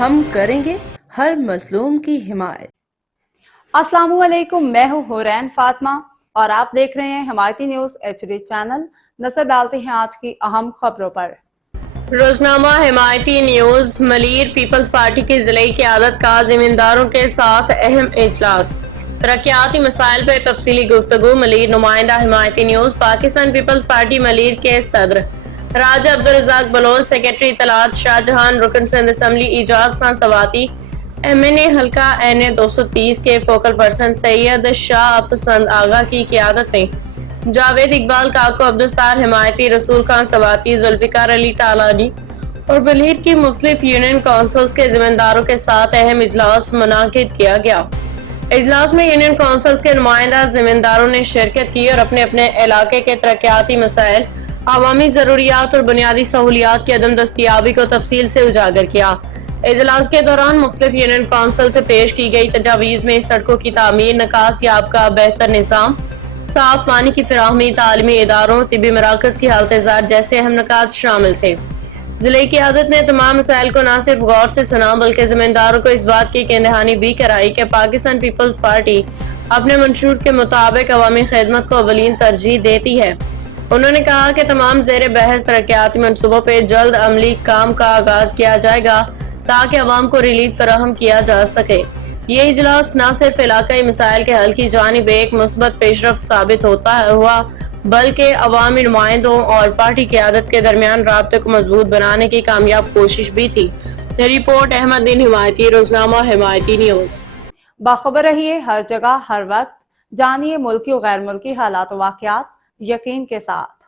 ہم کریں گے ہر مظلوم کی حمایت۔ السلام علیکم، میں ہوں حورین فاطمہ اور آپ دیکھ رہے ہیں حمایتی نیوز HD چینل۔ نظر ڈالتے ہیں آج کی اہم خبروں پر۔ روزنامہ حمایتی نیوز۔ ملیر پیپلز پارٹی کی ضلعی قیادت کا زمینداروں کے ساتھ اہم اجلاس۔ ترقیاتی مسائل پر تفصیلی گفتگو۔ ملیر نمائندہ حمایتی news. Pakistan peoples party Malir کے صدر راجہ عبدالرزاق بلوچ، سیکرٹری اطلاعات شاہجہان، رکن سندھ اسمبلی اعجاز خان سواتی، MNA حلقہ NA 230 کے فوکل پرسن سید شاہ پسند آغا کی قیادت میں جاوید اقبال کاکو، عبدالستار حمایتی، رسول خان سواتی، ذوالفقار علی ٹالانی اور ملیر کی مختلف یونین کونسلز کے زمینداروں کے ساتھ اہم اجلاس منعقد کیا گیا۔ اجلاس میں یونین کونسلز کے نمائندہ زمینداروں نے شرکت کی اور اپنے اپنے علاقے کے ترقیاتی مسائل، عوامی ضروریات اور بنیادی سہولیات کی عدم دستیابی کو تفصیل سے اجاگر کیا۔ اجلاس کے دوران مختلف یونین کونسل سے پیش کی گئی تجاویز میں سڑکوں کی تعمیر، نکاسیاب کا بہتر نظام، صاف پانی کی فراہمی، تعلیمی اداروں، طبی مراکز کی حالت زار جیسے اہم نکات شامل تھے۔ ضلعی قیادت نے تمام مسائل کو نہ صرف غور سے سنا بلکہ زمینداروں کو اس بات کی یقین دہانی بھی کرائی کہ پاکستان پیپلز پارٹی اپنے منشور کے مطابق عوامی خدمت کو اولین ترجیح دیتی ہے۔ انہوں نے کہا کہ تمام زیر بحث ترقیاتی منصوبوں پہ جلد عملی کام کا آغاز کیا جائے گا تاکہ عوام کو ریلیف فراہم کیا جا سکے۔ یہ اجلاس نہ صرف علاقائی مسائل کے حل کی جانب ایک مثبت پیش رفت ثابت ہوا بلکہ عوامی نمائندوں اور پارٹی قیادت کے درمیان رابطے کو مضبوط بنانے کی کامیاب کوشش بھی تھی۔ رپورٹ احمد دین حمایتی، روزنامہ حمایتی نیوز۔ باخبر رہیے ہر جگہ ہر وقت، جانیے ملکی و غیر ملکی حالات و واقعات یقین کے ساتھ۔